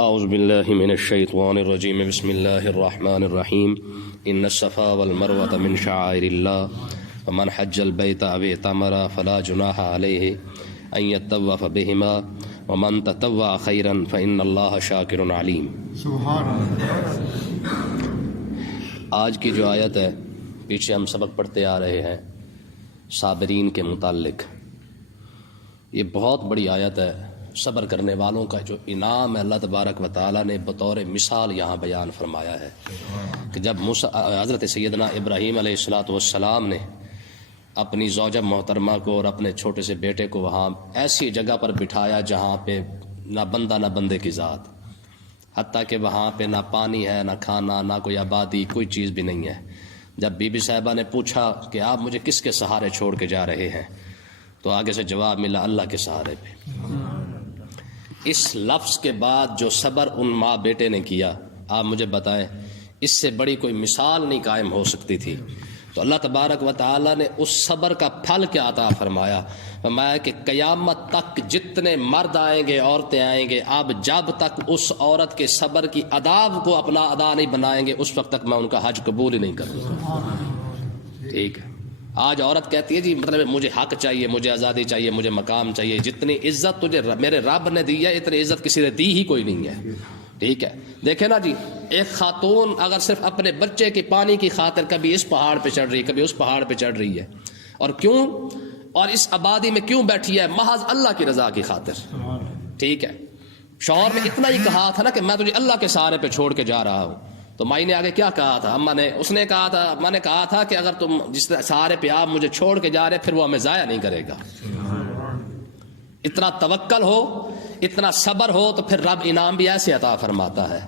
اعوذ باللہ من الشیطان الرجیم بسم اللہ الرحمن الرحیم ان الصفا والمروۃ من شعائر اللہ ومن حج البیت او اعتمر فلا جناح علیہ ان یطوف بہما ومن تطوع خیرا فإن اللہ شاکر علیم۔ سبحان اللہ۔ آج کی جو آیت ہے، پیچھے ہم سبق پڑھتے آ رہے ہیں صابرین کے متعلق، یہ بہت بڑی آیت ہے۔ صبر کرنے والوں کا جو انعام ہے اللہ تبارک و تعالیٰ نے بطور مثال یہاں بیان فرمایا ہے کہ جب حضرت سیدنا ابراہیم علیہ السلام نے اپنی زوجہ محترمہ کو اور اپنے چھوٹے سے بیٹے کو وہاں ایسی جگہ پر بٹھایا جہاں پہ نہ بندہ نہ بندے کی ذات، حتیٰ کہ وہاں پہ نہ پانی ہے، نہ کھانا، نہ کوئی آبادی، کوئی چیز بھی نہیں ہے۔ جب بی بی صاحبہ نے پوچھا کہ آپ مجھے کس کے سہارے چھوڑ کے جا رہے ہیں، تو آگے سے جواب ملا اللہ کے سہارے پہ۔ اس لفظ کے بعد جو صبر ان ماں بیٹے نے کیا، آپ مجھے بتائیں اس سے بڑی کوئی مثال نہیں قائم ہو سکتی تھی۔ تو اللہ تبارک و تعالیٰ نے اس صبر کا پھل کیا عطا فرمایا؟ فرمایا کہ قیامت تک جتنے مرد آئیں گے، عورتیں آئیں گے، اب جب تک اس عورت کے صبر کی اداب کو اپنا ادا نہیں بنائیں گے، اس وقت تک میں ان کا حج قبول ہی نہیں کروں گا۔ ٹھیک ہے، آج عورت کہتی ہے جی مطلب مجھے حق چاہیے، مجھے آزادی چاہیے، مجھے مقام چاہیے، جتنی عزت تجھے میرے رب نے دی ہے اتنی عزت کسی نے دی ہی کوئی نہیں ہے۔ ٹھیک ہے، دیکھیں نا جی، ایک خاتون اگر صرف اپنے بچے کے پانی کی خاطر کبھی اس پہاڑ پہ چڑھ رہی ہے، کبھی اس پہاڑ پہ چڑھ رہی ہے، اور کیوں، اور اس آبادی میں کیوں بیٹھی ہے؟ محض اللہ کی رضا کی خاطر۔ ٹھیک ہے، شوہر نے اتنا ہی کہا تھا نا کہ میں تجھے اللہ کے سہارے پہ چھوڑ کے جا رہا ہوں، تو مائی نے آگے کیا کہا تھا؟ اما نے، اس نے کہا تھا، میں نے کہا تھا کہ اگر تم جس سہارے پہ آپ مجھے چھوڑ کے جا رہے پھر وہ ہمیں ضائع نہیں کرے گا۔ اتنا توکل ہو، اتنا صبر ہو تو پھر رب انعام بھی ایسے عطا فرماتا ہے۔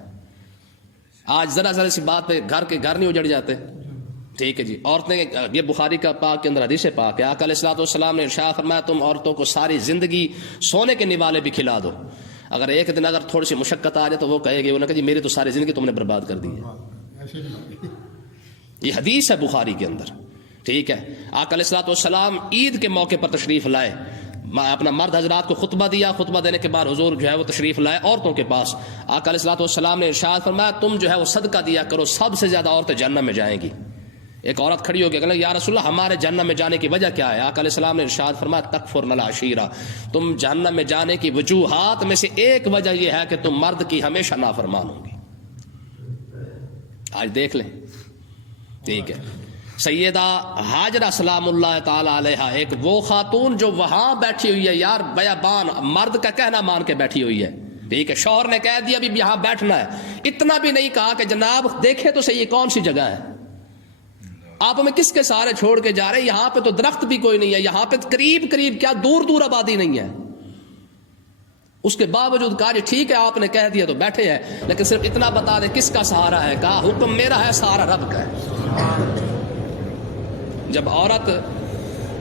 آج ذرا ذرا سی بات پہ گھر نہیں اجڑ جاتے۔ ٹھیک ہے جی، عورتیں، یہ بخاری کا پاک کے اندر حدیث پاک ہے، آقا علیہ الصلوۃ والسلام نے ارشاد فرمایا تم عورتوں کو ساری زندگی سونے کے نوالے بھی کھلا دو، اگر ایک دن اگر تھوڑی سی مشقت آ جائے تو وہ کہے گی، وہ نہ کہ جی میری تو ساری زندگی تم نے برباد کر دی ہے۔ یہ حدیث ہے بخاری کے اندر۔ ٹھیک ہے، آقا علیہ الصلوۃ والسلام عید کے موقع پر تشریف لائے، اپنا مرد حضرات کو خطبہ دیا، خطبہ دینے کے بعد حضور جو ہے وہ تشریف لائے عورتوں کے پاس۔ آقا علیہ الصلوۃ والسلام نے ارشاد فرمایا تم جو ہے وہ صدقہ دیا کرو، سب سے زیادہ عورتیں جہنم میں جائیں گی۔ ایک عورت کھڑی ہو گئی کہ یا رسول اللہ ہمارے جہنم میں جانے کی وجہ کیا ہے؟ آقا علیہ السلام نے ارشاد فرمایا تکفرن العشیرہ، تم جہنم میں جانے کی وجوہات میں سے ایک وجہ یہ ہے کہ تم مرد کی ہمیشہ نافرمان ہوں گی۔ آج دیکھ لیں۔ ٹھیک ہے، سیدہ ہاجرہ سلام اللہ تعالی علیہا، ایک وہ خاتون جو وہاں بیٹھی ہوئی ہے، یار بیابان، مرد کا کہنا مان کے بیٹھی ہوئی ہے۔ ٹھیک ہے، شوہر نے کہہ دیا بھی یہاں بیٹھنا ہے، اتنا بھی نہیں کہا کہ جناب دیکھے تو صحیح یہ کون سی جگہ ہے، آپ ہمیں کس کے سہارے چھوڑ کے جا رہے ہیں؟ یہاں پہ تو درخت بھی کوئی نہیں ہے، یہاں پہ قریب کیا دور دور آبادی نہیں ہے۔ اس کے باوجود کہا جی ٹھیک ہے آپ نے کہہ دیا تو بیٹھے ہیں، لیکن صرف اتنا بتا دیں کس کا سہارا ہے؟ کہا حکم میرا ہے، سہارا رب کا ہے۔ جب عورت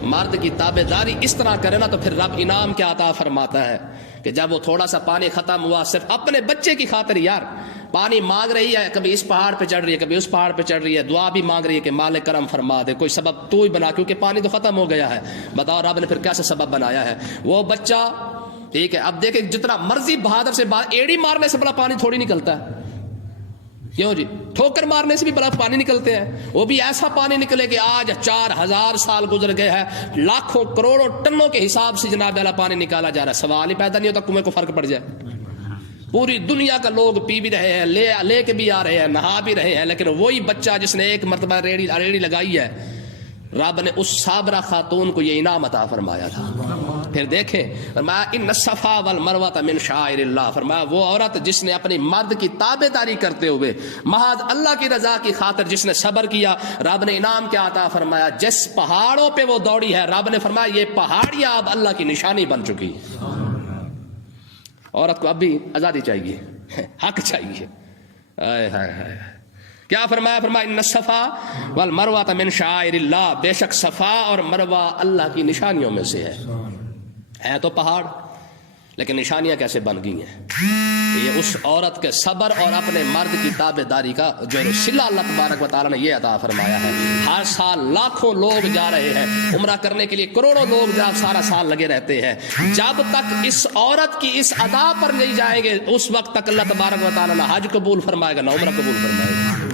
مرد کی تابع داری اس طرح کرے نا تو پھر رب انعام کیا عطا فرماتا ہے کہ جب وہ تھوڑا سا پانی ختم ہوا، صرف اپنے بچے کی خاطر یار پانی مانگ رہی ہے، کبھی اس پہاڑ پہ چڑھ رہی ہے، کبھی اس پہاڑ پہ چڑھ رہی ہے، دعا بھی مانگ رہی ہے کہ مالک کرم فرما دے، کوئی سبب تو ہی بنا، کیونکہ پانی تو ختم ہو گیا ہے۔ بتاؤ رب نے پھر کیسے سبب بنایا ہے؟ وہ بچہ، ٹھیک ہے، اب دیکھیں جتنا مرضی بہادر سے ایڑی مارنے سے بڑا پانی تھوڑی نکلتا ہے، کیوں جی؟ ٹھوکر مارنے سے بھی بڑا پانی نکلتے ہیں، وہ بھی ایسا پانی نکلے کہ آج 4000 سال گزر گئے ہیں، لاکھوں کروڑوں ٹنوں کے حساب سے جناب والا پانی نکالا جا رہا ہے، سوال ہی پیدا نہیں ہوتا کنویں کو فرق پڑ جائے۔ پوری دنیا کا لوگ پی بھی رہے ہیں، لے کے بھی آ رہے ہیں، نہا بھی رہے ہیں، لیکن وہی بچہ جس نے ایک مرتبہ ریڑی لگائی ہے، رب نے اس صابرہ خاتون کو یہ انعام عطا فرمایا تھا۔ پھر دیکھیں فرمایا ان الصفا والمروۃ من شعائر اللہ، فرمایا وہ عورت جس نے اپنی مرد کی تابع داری کرتے ہوئے محض اللہ کی رضا کی خاطر جس نے صبر کیا، رب نے انعام کیا عطا فرمایا؟ جس پہاڑوں پہ وہ دوڑی ہے، رب نے فرمایا یہ پہاڑیاں اب اللہ کی نشانی بن چکی۔ عورت کو اب بھی آزادی چاہیے، حق چاہیے۔ کیا فرمایا؟ فرمایا ان الصفا والمروۃ من شعائر اللہ، بے شک صفا اور مروہ اللہ کی نشانیوں میں سے ہے تو پہاڑ۔ لیکن نشانیاں کیسے بن گئی ہیں؟ یہ اس عورت کے صبر اور اپنے مرد کی تابع داری کا جو صلہ اللہ تبارک و تعالیٰ نے یہ عطا فرمایا ہے۔ ہر سال لاکھوں لوگ جا رہے ہیں عمرہ کرنے کے لیے، کروڑوں لوگ جب سارا سال لگے رہتے ہیں، جب تک اس عورت کی اس ادا پر نہیں جائیں گے اس وقت تک اللہ تبارک و تعالیٰ نہ حج قبول فرمائے گا نہ عمرہ قبول فرمائے گا۔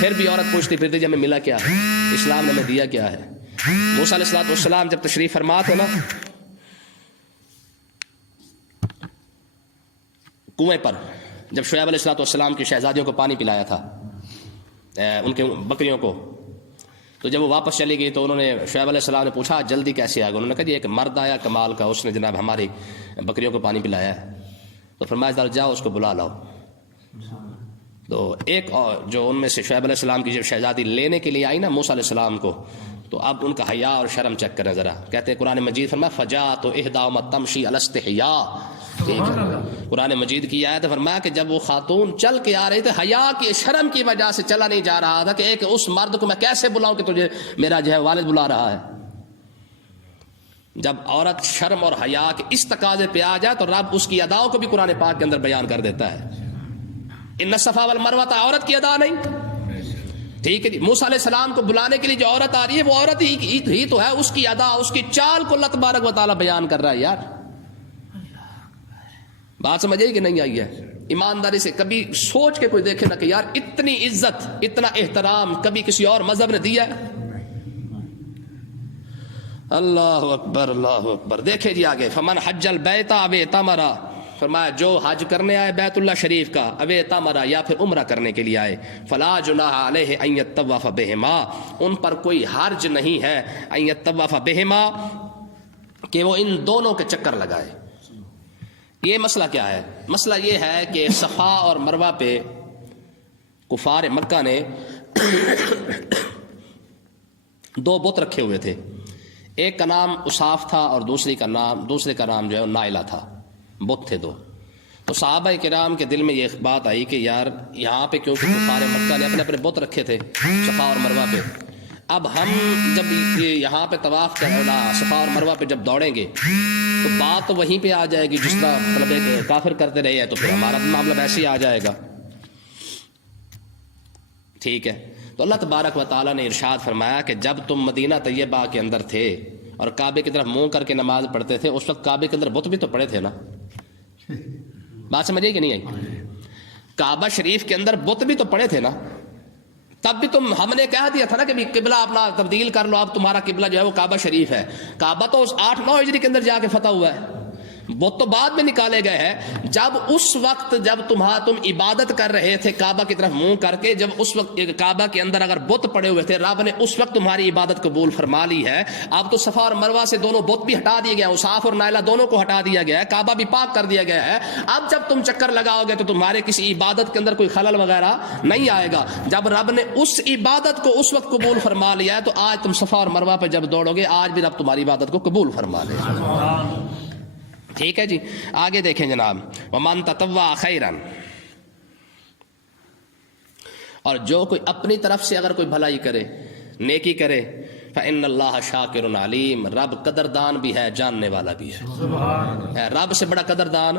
پھر بھی عورت پوچھتی پھرتی ہمیں ملا کیا ہے، اسلام نے ہمیں دیا کیا ہے؟ موسیٰ علیہ السلام جب تشریف فرما تھے نا کنویں پر، جب شعیب علیہ السلام کی شہزادیوں کو پانی پلایا تھا ان کے بکریوں کو، تو جب وہ واپس چلی گئی تو انہوں نے شعیب علیہ السلام نے پوچھا جلدی کیسے آئے گا؟ انہوں نے کہا جی ایک مرد آیا کمال کا، اس نے جناب ہماری بکریوں کو پانی پلایا ہے۔ تو فرمایا ذرا جاؤ اس کو بلا لاؤ۔ تو ایک جو ان میں سے شعیب علیہ السلام کی جب شہزادی لینے کے لیے آئی نا موسیٰ علیہ السلام کو، تو اب ان کا حیا اور شرم چیک کریں ذرا۔ کہتے ہیں قرآن مجید فرمایا فجاءت احداہما تمشی علی استحیاء، ٹھیک ہے، قرآن مجید کی آیت فرمایا کہ جب وہ خاتون چل کے آ رہے تھے حیا کی شرم کی وجہ سے چلا نہیں جا رہا تھا کہ ایک اس مرد کو میں کیسے بلاؤں کہ تجھے میرا جو ہے والد بلا رہا ہے۔ جب عورت شرم اور حیا کے اس تقاضے پہ آ جائے تو رب اس کی اداؤں کو بھی قرآن پاک کے اندر بیان کر دیتا ہے۔ ان الصفا والمروہ عورت کی ادا نہیں، ٹھیک ہے جی۔ موسیٰ علیہ السلام کو بلانے کے لیے جو عورت آ رہی ہے وہ عورت ہی تو ہے، اس کی ادا اس کی چال کو اللہ تبارک و تعالیٰ بیان کر رہا ہے۔ یار بات سمجھ آئی کہ نہیں آئی ہے؟ ایمانداری سے کبھی سوچ کے کوئی دیکھے نا کہ یار اتنی عزت اتنا احترام کبھی کسی اور مذہب نے دیا ہے؟ اللہ اکبر اللہ اکبر۔ دیکھیں جی آگے، فمن حج البیت او اعتمر، فرمایا جو حج کرنے آئے بیت اللہ شریف کا، او اعتمر یا پھر عمرہ کرنے کے لیے آئے، فلا جناح علیہ ان یطوف بہما، ان پر کوئی حرج نہیں ہے، ان یطوف بہما کہ وہ ان دونوں کے چکر لگائے۔ یہ مسئلہ کیا ہے؟ مسئلہ یہ ہے کہ صفا اور مروہ پہ کفار مکہ نے دو بت رکھے ہوئے تھے، ایک کا نام اصاف تھا اور دوسرے کا نام جو ہے نائلہ تھا، بت تھے دو۔ تو صحابہ کرام کے دل میں یہ بات آئی کہ یار یہاں پہ کیونکہ کفار مکہ نے اپنے اپنے بت رکھے تھے صفا اور مروہ پہ، اب ہم جب یہاں پہ طواف کرنا صفا اور مروہ پہ جب دوڑیں گے تو بات تو وہیں پہ آ جائے گی جس طرح مطلب کافر کرتے رہے ہیں، تو پھر ہمارا معاملہ ویسے ہی آ جائے گا، ٹھیک ہے۔ تو اللہ تبارک و تعالیٰ نے ارشاد فرمایا کہ جب تم مدینہ طیبہ کے اندر تھے اور کعبے کی طرف منہ کر کے نماز پڑھتے تھے، اس وقت کعبے کے اندر بت بھی تو پڑے تھے نا، بات سمجھیے کہ نہیں آئی؟ کعبہ شریف کے اندر بت بھی تو پڑے تھے نا، تب بھی ہم نے کہہ دیا تھا نا کہ قبلہ اپنا تبدیل کر لو، اب تمہارا قبلہ جو ہے وہ کعبہ شریف ہے۔ کعبہ تو 8-9 ہجری کے اندر جا کے فتح ہوا ہے، بت تو بعد میں نکالے گئے ہیں۔ جب اس وقت جب تم عبادت کر رہے تھے کعبہ کی طرف منہ کر کے، جب اس وقت کعبہ کے اندر اگر بت پڑے ہوئے تھے، رب نے اس وقت تمہاری عبادت قبول فرما لی ہے۔ اب تو صفا اور مروہ سے دونوں بت بھی ہٹا دیے گئے ہیں، اصاف اور نائلہ دونوں کو ہٹا دیا گیا ہے، کعبہ بھی پاک کر دیا گیا ہے۔ اب جب تم چکر لگاؤ گے تو تمہارے کسی عبادت کے اندر کوئی خلل وغیرہ نہیں آئے گا۔ جب رب نے اس عبادت کو اس وقت قبول فرما لیا ہے تو آج تم صفا اور مروہ پہ جب دوڑو گے آج بھی رب تمہاری عبادت کو قبول فرما لے گا، ٹھیک ہے جی۔ آگے دیکھیں جناب، وَمَن تَطَوَّعَ خَيْرًا، اور جو کوئی اپنی طرف سے اگر کوئی بھلائی کرے نیکی کرے، فَإِنَّ اللَّهَ شَاكِرٌ عَلِيمٌ، رب قدردان بھی ہے جاننے والا بھی ہے۔ رب سے بڑا قدردان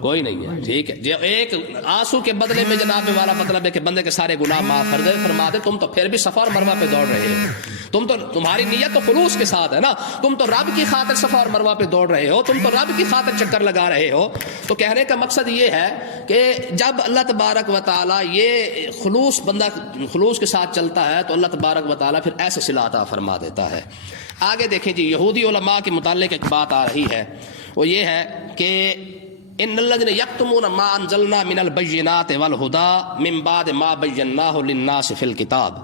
کوئی نہیں ہے، ٹھیک ہے جی۔ ایک آنسو کے بدلے میں جناب والا مطلب ہے کہ بندے کے سارے گناہ معاف کر دے، فرما دے۔ تم تو پھر بھی صفا اور مروہ پہ دوڑ رہے ہو، تمہاری نیت تو خلوص کے ساتھ ہے نا، تم تو رب کی خاطر صفا اور مروہ پہ دوڑ رہے ہو، تم تو رب کی خاطر چکر لگا رہے ہو۔ تو کہنے کا مقصد یہ ہے کہ جب اللہ تبارک و تعالیٰ یہ بندہ خلوص کے ساتھ چلتا ہے تو اللہ تبارک و تعالیٰ پھر ایسے صلہ عطا فرما دیتا ہے۔ آگے دیکھیں جی، یہودی علماء کے متعلق ایک بات آ رہی ہے، وہ یہ ہے کہ ان الذین یکتمون ما انزلنا من البینات والہدی من بعد ما بیناہ للناس فی الکتاب،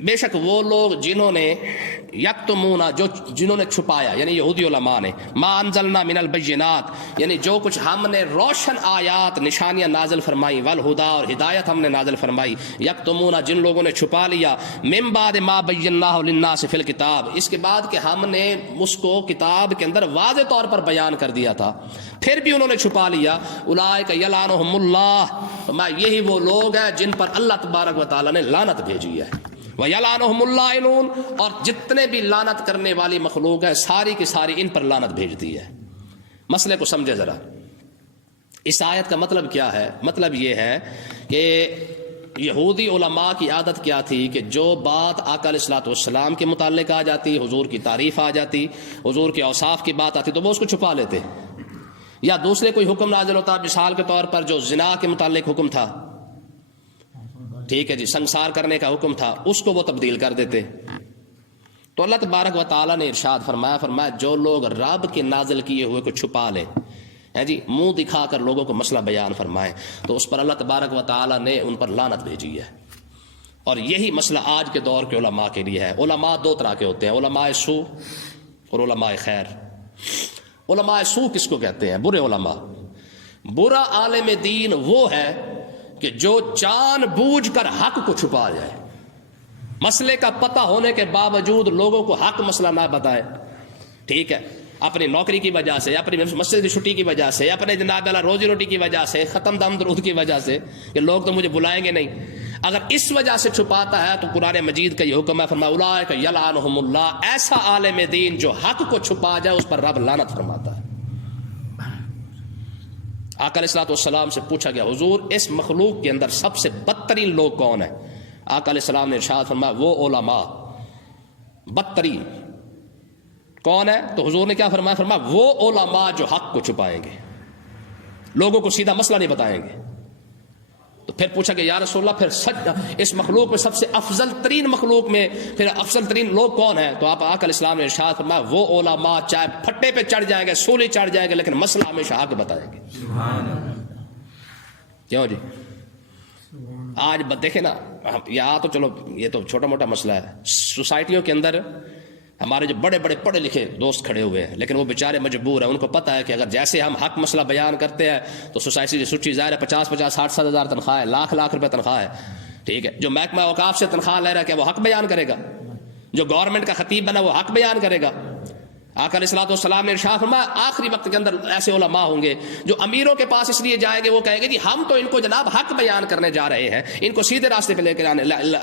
بے شک وہ لوگ جنہوں نے یکتمون جنہوں نے چھپایا، یعنی یہودی علماء نے، ما انزلنا من البینات یعنی جو کچھ ہم نے روشن آیات نشانیاں نازل فرمائی، والہدی اور ہدایت ہم نے نازل فرمائی، یکتمون جن لوگوں نے چھپا لیا، من بعد ما بیناہ للناس فی الکتاب، اس کے بعد کہ ہم نے اس کو کتاب کے اندر واضح طور پر بیان کر دیا تھا، پھر بھی انہوں نے چھپا لیا، اولئک یلعنہم اللہ، یہی وہ لوگ ہیں جن پر اللہ تبارک و تعالیٰ نے لعنت بھیجی ہے۔ وَيَلْعَنُهُمُ اللَّاعِنُونَ، اور جتنے بھی لعنت کرنے والی مخلوق ہے ساری کی ساری ان پر لعنت بھیجتی ہے۔ مسئلے کو سمجھے ذرا، اس آیت کا مطلب کیا ہے؟ مطلب یہ ہے کہ یہودی علماء کی عادت کیا تھی کہ جو بات آقا علیہ الصلوۃ والسلام کے متعلق آ جاتی، حضور کی تعریف آ جاتی، حضور کے اوصاف کی بات آتی تو وہ اس کو چھپا لیتے، یا دوسرے کوئی حکم نازل ہوتا، مثال کے طور پر جو زنا کے متعلق حکم تھا، ٹھیک ہے جی، سنسار کرنے کا حکم تھا، اس کو وہ تبدیل کر دیتے۔ تو اللہ تبارک و تعالیٰ نے ارشاد فرمایا جو لوگ رب کے نازل کیے ہوئے کو چھپا لیں، ہے جی، منہ دکھا کر لوگوں کو مسئلہ بیان فرمائیں، تو اس پر اللہ تبارک و تعالیٰ نے ان پر لعنت بھیجی ہے۔ اور یہی مسئلہ آج کے دور کے علماء کے لیے ہے۔ علماء دو طرح کے ہوتے ہیں، علماء سو اور علماء خیر۔ علماء سو کس کو کہتے ہیں؟ برے علماء۔ برا عالم دین وہ ہے کہ جو جان بوجھ کر حق کو چھپا جائے، مسئلے کا پتہ ہونے کے باوجود لوگوں کو حق مسئلہ نہ بتائے، ٹھیک ہے، اپنی نوکری کی وجہ سے، اپنی مسجد کی چھٹی کی وجہ سے، اپنے جناب والا روزی روٹی کی وجہ سے، ختم دم درود کی وجہ سے کہ لوگ تو مجھے بلائیں گے نہیں، اگر اس وجہ سے چھپاتا ہے تو قرآن مجید کا یہ حکم ہے، فرمایا اولئک یلعنہم اللہ، ایسا عالم دین جو حق کو چھپا جائے اس پر رب لعنت فرماتا ہے۔ آقا علیہ الصلوۃ والسلام سے پوچھا گیا، حضور اس مخلوق کے اندر سب سے بدترین لوگ کون ہیں؟ آقا علیہ السلام نے ارشاد فرمایا وہ علماء۔ بدترین کون ہے؟ تو حضور نے کیا فرمایا؟ فرمایا وہ علماء جو حق کو چھپائیں گے، لوگوں کو سیدھا مسئلہ نہیں بتائیں گے۔ تو پھر پوچھا کہ یا رسول اللہ پھر اس مخلوق میں سب سے افضل ترین مخلوق میں پھر افضل ترین لوگ کون ہیں؟ تو آپ آقا علیہ السلام نے ارشاد فرمایا وہ علماء چاہے پھٹے پہ چڑھ جائیں گے، سولی چڑھ جائیں گے، لیکن مسئلہ ہمیشہ حق بتائیں گے۔ کیوں جی؟ آج دیکھیں نا، یہاں تو چلو یہ تو چھوٹا موٹا مسئلہ ہے، سوسائٹیوں کے اندر ہمارے جو بڑے بڑے پڑھے لکھے دوست کھڑے ہوئے ہیں، لیکن وہ بیچارے مجبور ہیں، ان کو پتہ ہے کہ اگر جیسے ہم حق مسئلہ بیان کرتے ہیں تو سوسائٹی سے سچی ظاہر ہے 50-50 60 ہزار تنخواہ ہے، لاکھ روپے تنخواہ ہے، ٹھیک ہے، جو محکمہ اوقاف سے تنخواہ لے رہا ہے کیا وہ حق بیان کرے گا؟ جو گورنمنٹ کا خطیب بنا وہ حق بیان کرے گا؟ آقا علیہ الصلوۃ والسلام نے ارشاد فرمایا آخری وقت کے اندر ایسے علماء ہوں گے جو امیروں کے پاس اس لیے جائیں گے، وہ کہیں گے جی ہم تو ان کو جناب حق بیان کرنے جا رہے ہیں، ان کو سیدھے راستے پہ لے کے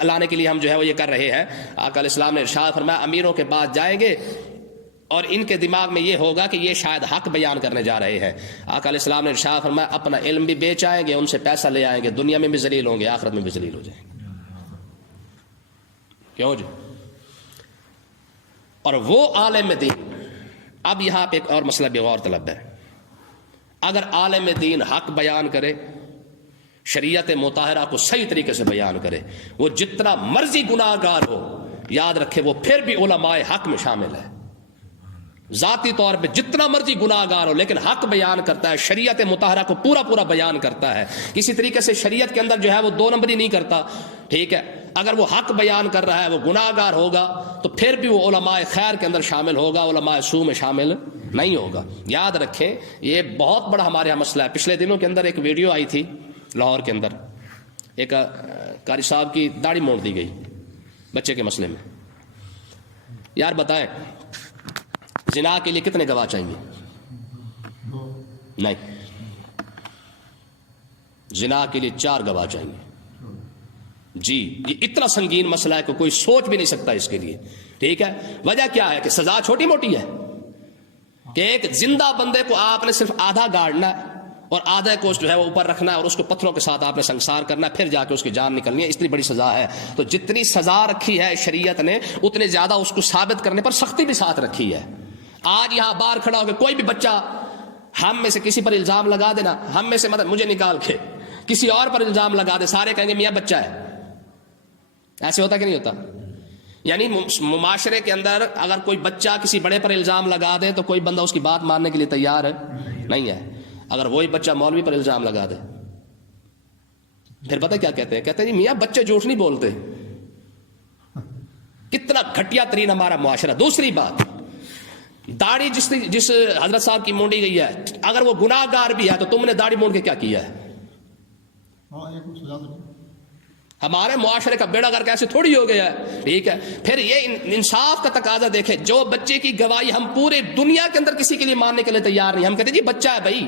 لانے کے لیے ہم جو ہے وہ یہ کر رہے ہیں۔ آقا علیہ السلام نے ارشاد فرمایا امیروں کے پاس جائیں گے اور ان کے دماغ میں یہ ہوگا کہ یہ شاید حق بیان کرنے جا رہے ہیں۔ آقا علیہ السلام نے ارشاد فرمایا اپنا علم بھی بیچ آئیں گے، ان سے پیسہ لے آئیں گے، دنیا میں بھی ذلیل ہوں گے، آخرت میں بھی ذلیل ہو جائیں گے۔ کیوں جی؟ اور وہ عالم دین، اب یہاں پہ ایک اور مسئلہ بھی غور طلب ہے، اگر عالم دین حق بیان کرے، شریعت مطہرہ کو صحیح طریقے سے بیان کرے، وہ جتنا مرضی گناہ گار ہو، یاد رکھے وہ پھر بھی علماء حق میں شامل ہے، ذاتی طور پہ جتنا مرضی گناہ گار ہو لیکن حق بیان کرتا ہے، شریعت مطہرہ کو پورا بیان کرتا ہے، کسی طریقے سے شریعت کے اندر جو ہے وہ دو نمبری نہیں کرتا، ٹھیک ہے، اگر وہ حق بیان کر رہا ہے وہ گناہ گار ہوگا تو پھر بھی وہ علماء خیر کے اندر شامل ہوگا، علماء سو میں شامل نہیں ہوگا۔ یاد رکھیں یہ بہت بڑا ہمارے یہاں مسئلہ ہے۔ پچھلے دنوں کے اندر ایک ویڈیو آئی تھی لاہور کے اندر، ایک قاری صاحب کی داڑھی موڑ دی گئی بچے کے مسئلے میں۔ یار بتائیں زنا کے لیے کتنے گواہ چاہیے؟ نہیں، زنا کے لیے 4 گواہ چاہیے۔ جی یہ اتنا سنگین مسئلہ ہے کہ کوئی سوچ بھی نہیں سکتا اس کے لیے، ٹھیک ہے۔ وجہ کیا ہے کہ سزا چھوٹی موٹی ہے کہ ایک زندہ بندے کو آپ نے صرف آدھا گاڑنا ہے اور آدھے کو جو ہے وہ اوپر رکھنا ہے اور اس کو پتھروں کے ساتھ آپ نے سنسار کرنا ہے، پھر جا کے اس کی جان نکلنی ہے، اتنی بڑی سزا ہے۔ تو جتنی سزا رکھی ہے شریعت نے اتنے زیادہ اس کو ثابت کرنے پر سختی بھی ساتھ رکھی ہے۔ آج یہاں باہر کھڑا ہو کے کوئی بھی بچہ ہم میں سے کسی پر الزام لگا دینا، ہم میں سے مطلب مجھے نکال کے کسی اور پر الزام لگا دے، سارے کہیں گے میاں بچہ ہے۔ ایسے ہوتا کہ نہیں ہوتا؟ یعنی معاشرے کے اندر اگر کوئی بچہ کسی بڑے پر الزام لگا دے تو کوئی بندہ اس کی بات ماننے کے لیے تیار نہیں ہے۔ اگر وہی بچہ مولوی پر الزام لگا دے پھر پتہ کیا کہتے ہیں؟ کہتے ہیں جی میاں بچے جھوٹ نہیں بولتے۔ کتنا گھٹیا ترین ہمارا معاشرہ۔ دوسری بات، داڑھی جس حضرت صاحب کی مونڈی گئی ہے، اگر وہ گناہ گار بھی ہے تو تم نے داڑھی مونڈ کے کیا کیا ہے؟ ہمارے معاشرے کا بیڑا گرک ایسے تھوڑی ہو گیا ہے، ٹھیک ہے۔ پھر یہ انصاف کا تقاضا دیکھیں، جو بچے کی گواہی ہم پورے دنیا کے اندر کسی کے لیے ماننے کے لیے تیار نہیں، ہم کہتے ہیں جی بچہ ہے بھائی،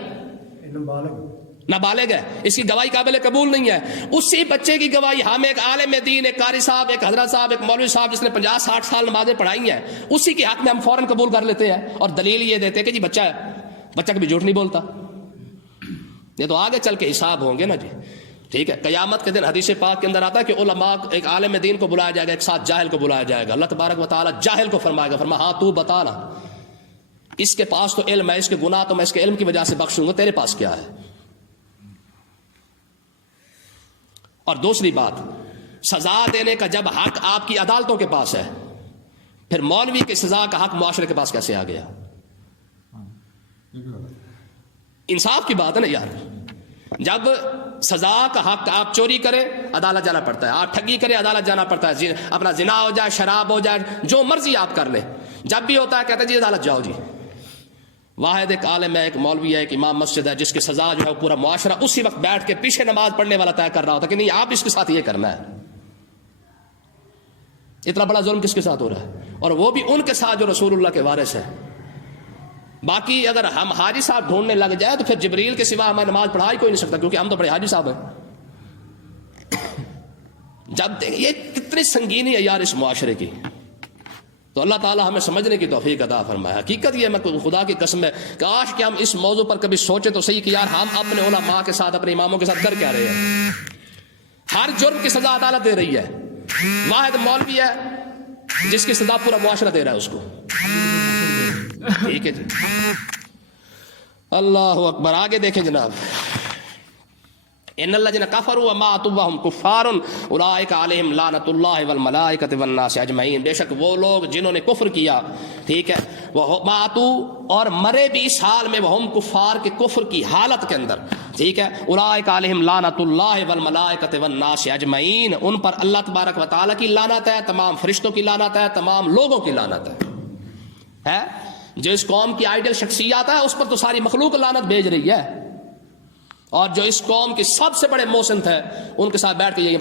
نابالغ ہے، اس کی گواہی قابل قبول نہیں ہے. اسی بچے کی گواہی ہم ایک عالم دین، ایک قاری صاحب، ایک حضرت صاحب، ایک مولوی صاحب جس نے 50-60 سال نمازیں پڑھائی ہیں، اسی کے حق میں ہم فوراً قبول کر لیتے ہیں اور دلیل یہ دیتے ہیں کہ جی بچہ ہے، بچہ کبھی جھوٹ نہیں بولتا. یہ تو آگے چل کے حساب ہوں گے نا جی. ٹھیک ہے، قیامت کے دن حدیث پاک کے اندر آتا ہے کہ علماء، ایک عالم دین کو بلایا جائے گا، ایک ساتھ جاہل کو بلایا جائے گا. اللہ تبارک و تعالیٰ جاہل کو فرمائے گا، ہاں تو بتا نا، اس کے پاس تو علم ہے، اس کے گناہ تو میں اس کے علم کی وجہ سے بخشوں گا، تیرے پاس کیا ہے؟ اور دوسری بات، سزا دینے کا جب حق آپ کی عدالتوں کے پاس ہے، پھر مولوی کی سزا کا حق معاشرے کے پاس کیسے آ گیا؟ انصاف کی بات ہے نا یار. جب سزا کا حق، آپ چوری کریں عدالت جانا پڑتا ہے، آپ ٹھگی کریں عدالت جانا پڑتا ہے، اپنا زنا ہو جائے، شراب ہو جائے، جو مرضی آپ کر لیں، جب بھی ہوتا ہے کہتے ہیں جی عدالت جاؤ جی. واحد ایک عالم ہے، ایک مولوی ہے، ایک امام مسجد ہے، جس کی سزا جو ہے پورا معاشرہ اسی وقت بیٹھ کے پیچھے نماز پڑھنے والا طے کر رہا ہوتا کہ نہیں آپ اس کے ساتھ یہ کرنا ہے. اتنا بڑا ظلم کس کے ساتھ ہو رہا ہے؟ اور وہ بھی ان کے ساتھ جو رسول اللہ کے وارث ہے. باقی اگر ہم حاجی صاحب ڈھونڈنے لگ جائے تو پھر جبریل کے سوا ہماری نماز پڑھا ہی کوئی نہیں سکتا، کیونکہ ہم تو بڑے حاجی صاحب ہیں. جب یہ کتنی سنگینی ہے یار اس معاشرے کی. تو اللہ تعالیٰ ہمیں سمجھنے کی توفیق عطا فرمایا. حقیقت یہ میں خدا کی قسم ہے، کاش کہ ہم اس موضوع پر کبھی سوچے تو صحیح کہ یار ہم اپنے علماء کے ساتھ، اپنے اماموں کے ساتھ کر کیا رہے ہیں. ہر جرم کی سزا عدالت دے رہی ہے، واحد مولوی ہے جس کی سزا پورا معاشرہ دے رہا ہے اس کو. ٹھیک ہے جی، اللہ اکبر. آگے دیکھیں جناب، ان الذين كفروا وماتوا وهم كفار اولئك عليهم لعنت الله والملائکۃ والناس اجمعین. بے شک وہ لوگ جنہوں نے کفر کیا، ٹھیک ہے، وہ ماتوا اور مرے بھی اس حال میں، وہم کفار کے کفر کی حالت کے اندر، ٹھیک ہے. اولئک علیہم لعنت اللہ والملائکۃ والناس اجمعین. ان پر اللہ تبارک و تعالیٰ کی لعنت ہے، تمام فرشتوں کی لعنت ہے، تمام لوگوں کی لعنت ہے. جو اس قوم کی آئیڈل شخصیات ہے اس پر تو ساری مخلوق لعنت بھیج رہی ہے، اور جو اس قوم کے سب سے بڑے محسن تھے ان کے ساتھ بیٹھ کے یہ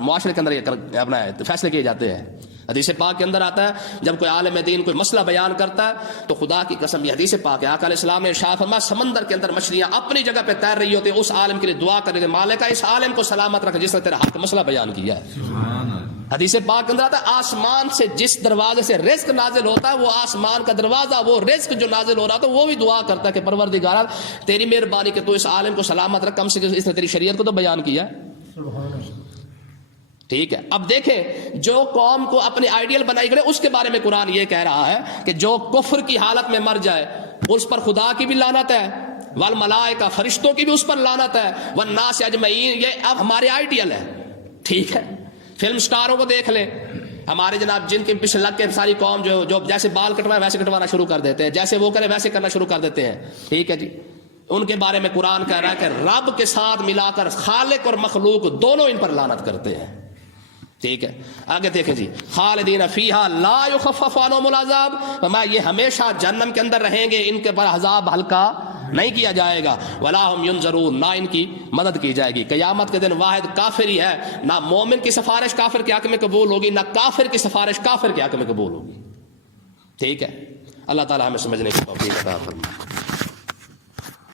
معاشرے کے اندر یہ اپنا فیصلے کیے جاتے ہیں. حدیث پاک کے اندر آتا ہے جب کوئی عالم دین کوئی مسئلہ بیان کرتا ہے تو خدا کی قسم یہ حدیث پاک ہے، آقا علیہ السلام نے ارشاد فرمایا سمندر کے اندر مچھلیاں اپنی جگہ پہ تیر رہی ہوتی ہیں، اس عالم کے لیے دعا کرنے مالکا اس عالم کو سلامت رکھ جس نے تیرا حق مسئلہ بیان کیا ہے. حدیث پاک کے اندر آتا ہے آسمان سے جس دروازے سے رزق نازل ہوتا ہے، وہ آسمان کا دروازہ، وہ رزق جو نازل ہو رہا تھا وہ بھی دعا کرتا ہے کہ پروردگار تیری مہربانی کہ تو اس عالم کو سلامت رکھ، کم سے کم اس نے تیری شریعت کو تو بیان کیا ہے. ٹھیک ہے. اب دیکھیں جو قوم کو اپنی آئیڈیل بنائی گئے اس کے بارے میں قرآن یہ کہہ رہا ہے کہ جو کفر کی حالت میں مر جائے اس پر خدا کی بھی لعنت ہے، والملائکہ فرشتوں کی بھی اس پر لعنت ہے، والناس اجمعین. یہ اب ہمارے آئیڈیل ہے. ٹھیک ہے، فلم سٹاروں کو دیکھ لیں، ہمارے جناب جن کے پیچھے لگ کے ساری قوم جو جیسے بال کٹوائے ویسے کٹوانا شروع کر دیتے ہیں، جیسے وہ کرے ویسے کرنا شروع کر دیتے ہیں. ٹھیک ہے جی، ان کے بارے میں قرآن کہہ رہا ہے کہ رب کے ساتھ ملا کر خالق اور مخلوق دونوں ان پر لعنت کرتے ہیں. ٹھیک ہے. آگے دیکھیں جی، خالدین فیہا لا یخفف عنہم العذاب، فرمایا یہ ہمیشہ جہنم کے اندر رہیں گے، ان کے پر عذاب ہلکا نہیں کیا جائے گا. ولا ہم ینظرون، نہ ان کی مدد کی جائے گی. قیامت کے دن واحد کافر ہی ہے، نہ مومن کی سفارش کافر کے حق میں قبول ہوگی، نہ کافر کی سفارش کافر کے حق میں قبول ہوگی. ٹھیک ہے. اللہ تعالی ہمیں سمجھنے کی توفیق عطا فرمائے.